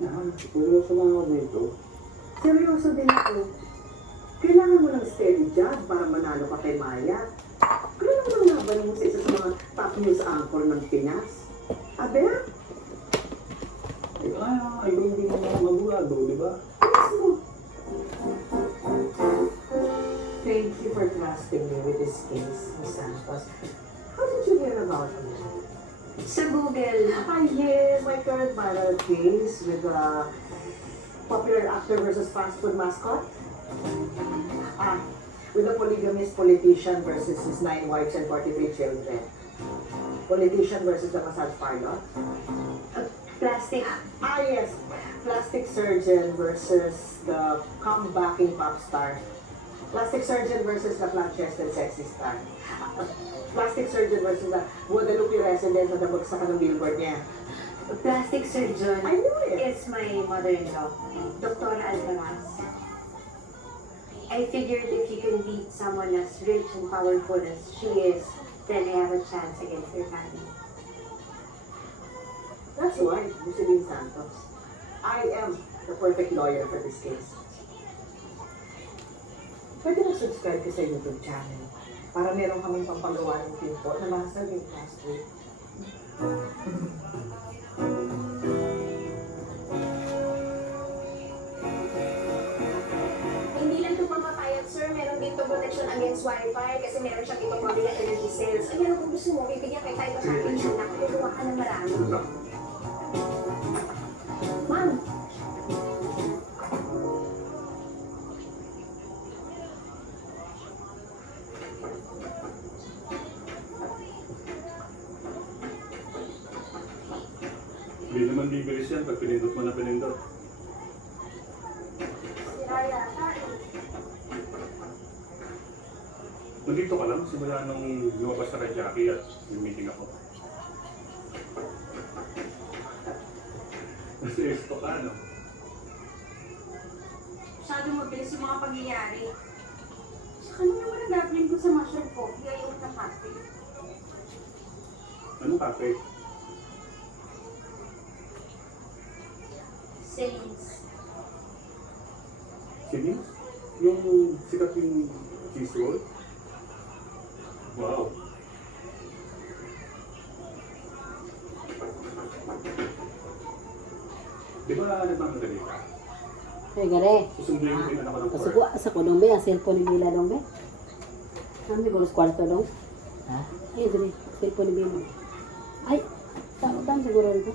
na. Seryoso na ako dito. Seryoso din ako. Kailangan mo ng steady job para manalo ka kay Maya. Kailangan mo laban mo sa isa sa mga top news anchor ng Pinas. Aber, Eh, kaya, ikaw hindi mo na magulado, di ba? yes mo. Thank you for trusting me with this case, Ms. Santos. How did you hear about me? Sa Google. Ah, yes, my current viral case with the popular actor versus fast food mascot. With the polygamist politician versus his 9 wives and 43 children. Politician versus the massage parlor. Plastic. Yes. Plastic surgeon versus the comebacking pop star. Plastic surgeon versus the flat-chested sexy star. Plastic surgeon versus the Guadalupe resident na nabagsakan ng billboard niya. Plastic surgeon I knew it. is my mother-in-law, Dr. Alcaraz. I figured if you can beat someone as rich and powerful as she is, then I have a chance against her family. That's why, Jocelyn Santos. I am the perfect lawyer for this case. Pwede na subscribe ka sa YouTube channel para meron kaming pampagawa ng pinto na master yung last week. Hindi lang ito papapayag, sir. Meron dito protection against Wi-Fi kasi meron siyang itong mga energy cells. Ay, meron kung gusto mo, bibigyan kay tayo sa akin siya na kukuha ka ng marami. Ma'am, Hindi naman bibilis yan pag pinindot mo na pinindot. sira yata eh. Nandito ka lang, simula nung lumabas na kay Jackie at yung meeting ako. Kasi esto ka, no? Masyado mabilis yung mga pangyayari. Saka ano naman ang gagawin ko sa mushroom coffee ay yung kape. Anong cafe? Saints. Sige? Yung sikat yung cheese roll? Wow! Di ba nagmamadali ka? Ay, gare. Susunduin ko din ako ng Kasi court. ko, sa ko dong be, ang cellphone ni Mila dong be. Kami ko sa kwarto dong. Ha? Ay, dali. Cellphone ni Mila. Ay, tao siguro ito.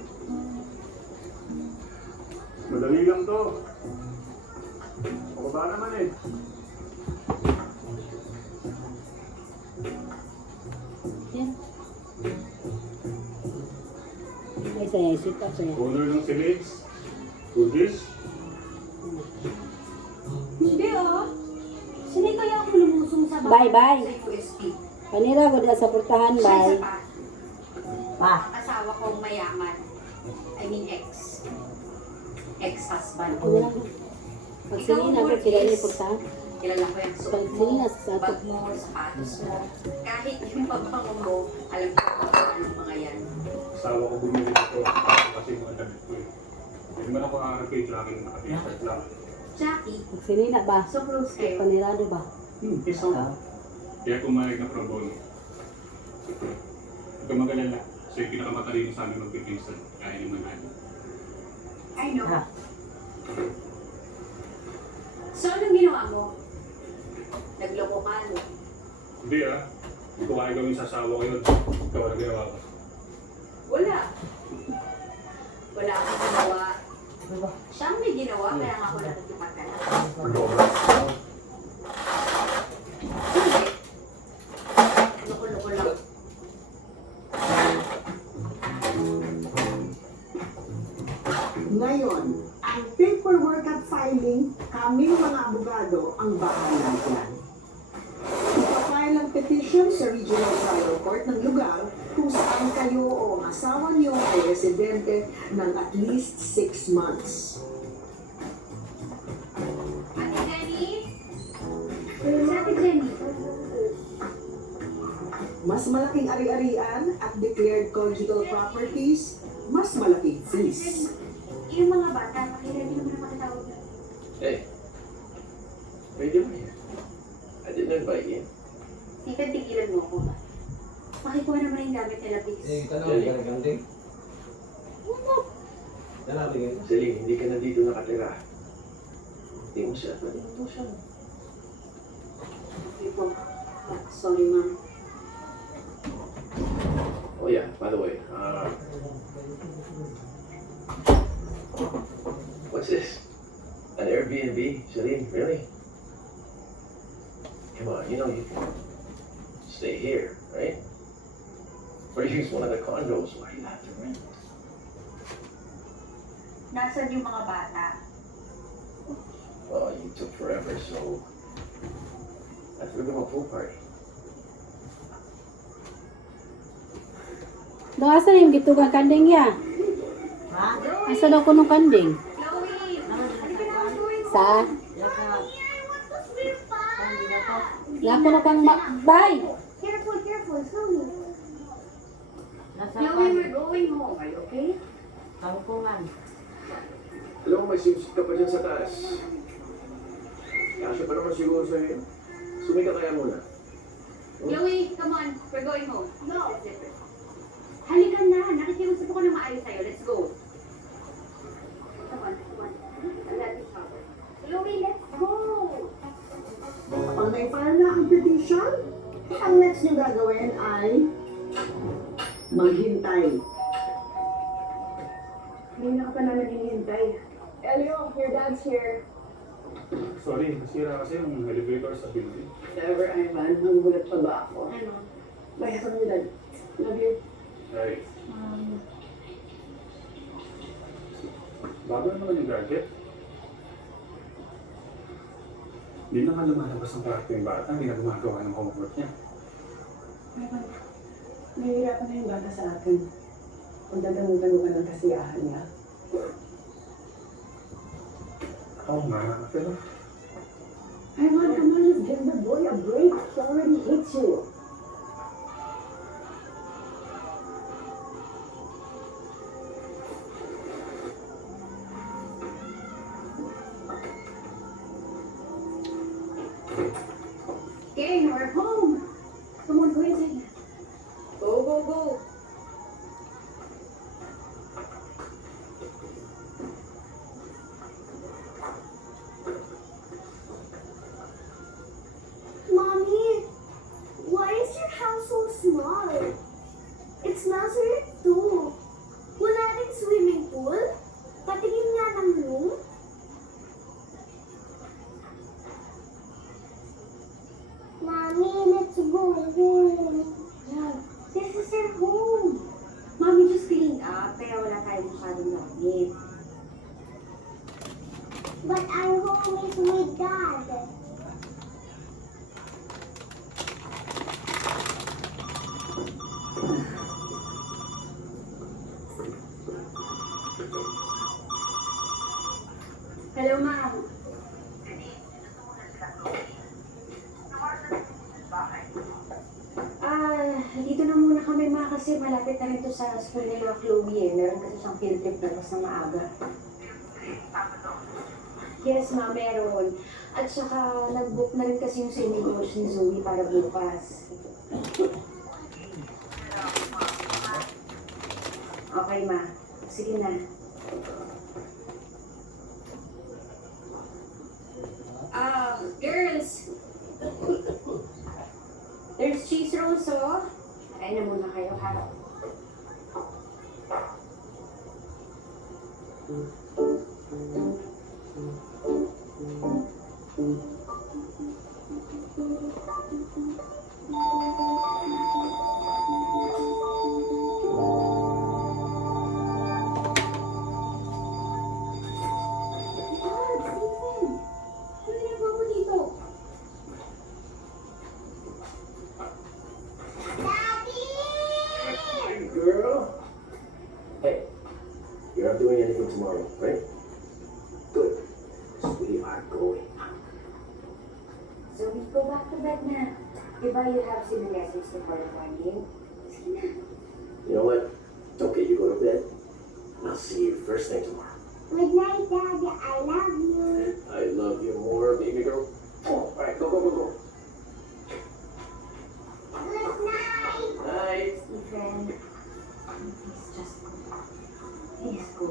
Madali lang to. Pababa naman eh. Yan. Ay, saya, isip pa, saya. Owner ng Silex. Goodies. Hindi oh. Sino kaya ang lumusong sa Bye, bye. sa USP? Kanira ko na sa portahan, Siya bye. isa pa. Pa. Asawa kong mayaman. I mean ex. Ex-husband Ako na lang. Magsilina ko, sila ni portahan. Kilala ko yung suot mo, Pagsilina sa bag mo, sapatos mo. Kahit yung pabango mo, alam ko kung anong mga yan. Asawa ko bumili ito kasi mga damit ko eh. Hindi man ako aanap kay Jackie na naka-t-shirt lang. Jackie, Magsilina ba? so close kayo. Panirado ba? Isa ko. Kaya kumalig na pro bono. Huwag ka mag-alala. Siya yung pinakamatalino sa amin magpipinsan. Kaya naman namin. I know. So, anong ginawa mo? Nagloko ka, no? Hindi ah. Hindi ko kaya gawin sa asawa ko yun. Ikaw ang ginawa ko. Wala. Wala akong ginawa. Siya ang may ginawa, kaya nga ako natutupatan. Hindi. Loko-loko lang. Ngayon, ang paperwork at filing, kaming mga abogado ang bahala dyan. Ipafile ang petition sa Regional Trial Court ng lugar kung saan kayo o ang asawa niyo ay residente ng at least 6 months. Ate Jenny? Si Ate Jenny? Mas malaking ari-arian at declared conjugal properties, mas malaking fees. Yung mga bata, pakilagay naman ang makatawag na. Hey, wait a minute. I didn't invite you. Stephen, tigilan mo ako. Pakikuha naman yung gamit nila, please. Eh, tanong ka ng kanding. Tanong. Celine, hindi ka na dito nakatira. Hindi mo siya. Hindi mo siya. Sige po. Sorry, ma'am. Oh yeah, by the way, what's this? An Airbnb? Celine, really? Come on, you know you can stay here, right? Or use one of the condos. Why do you have to rent? Nasaan yung mga bata? Well, you took forever, so let's go to a pool party. Do asa na yung gitugang kanding ya? Ha? Asa daw ko nung kanding? Chloe! Halika na, let's go inside. Sa? Lako na kang bay. Careful, careful, slowly. Chloe, we're going home. Are you okay? Alam mo, may swimsuit ka pa dyan sa taas. Kasya pa naman siguro sa'yo. Sumika kaya muna. Chloe, come on. We're going home. No. Halika na. Nakikiusap ako ng maayos sa'yo. Let's go. Come on, come on. Let me shower. Chloe, let's go! Kapag na-file na ang petition, ang next nyo gagawin ay maghintay. Hindi na ka pa namin hinihintay. Elio, your dad's here. Sorry, nasira kasi yung elevator sa building. Never, Ivan. Magugulat pa ba ako? Ano? Bye, sa kanila. Love you. Right. Bago naman yung gadget. Hindi na nga lumalabas ang kwarto yung bata, hindi na gumagawa ng homework niya. Nahihirapan na yung bata sa akin. Kung dadanong-danong ka ng kasiyahan niya. Oo nga, pero Ivan, come on, just give the boy a break. He already hates you. Okay, we're home. Come on, go inside. Go, go, go. Mommy, why is your house so small? It smells weird too. Wala ring swimming pool? Patingin nga ng room. Mommy, let's go home. Yeah, this is our home. Mommy just cleaned up, pero wala tayong masyadong gamit. But our home is with Dad. Hello, ma'am. Dito na muna kami ma kasi malapit na rin to sa school nila Chloe eh. Meron kasi siyang field trip na tapos na maaga. Yes, ma'am, meron. At saka nag-book na rin kasi yung swimming coach ni Zoe para bukas. Okay, ma. Sige na. Girls! There's cheese rolls, oh. Kain na muna kayo, ha? Girl? Hey, you're not doing anything tomorrow, right? Good. So we are going. So we go back to bed na. Diba you have swimming lessons tomorrow morning? Sige na. You know what? It's okay, you go to bed. And I'll see you first thing tomorrow. Good night, Daddy. I love you. I love you more, baby girl. Oh, all right, go, go, go, go. Good night. Night. Stephen, please just go. Please go.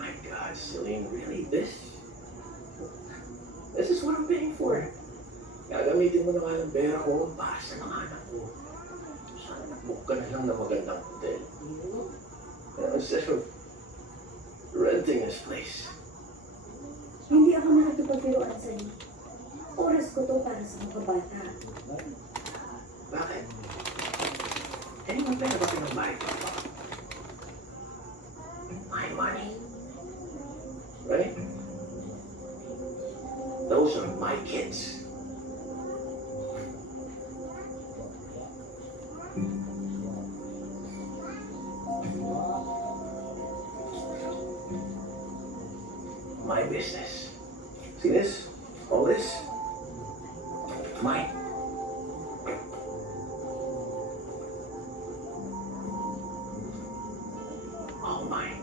My God, Celine, really? This is what I'm paying for. Gagamitin mo na nga ng pera ko para sa mga anak ko. Sana nag-book ka na lang ng magandang hotel. Instead of renting this place. Hindi ako nakikipagbiruan sa'yo. Oras ko to para sa mga bata. Bakit? Eh, may pera ba pinagbayad ko pa? My money. Right? Those are my kids. My business. See this? All this? Mine. All mine.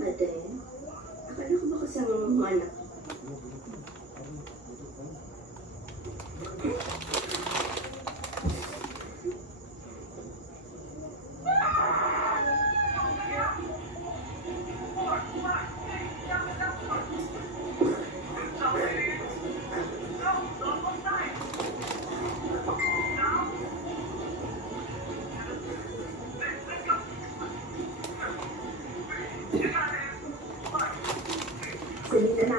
Ate, akala ko ba kasama mo mga anak? Selena na.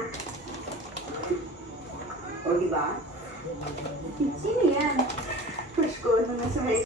O, diba? Sino yan? Crush ko nung nasa high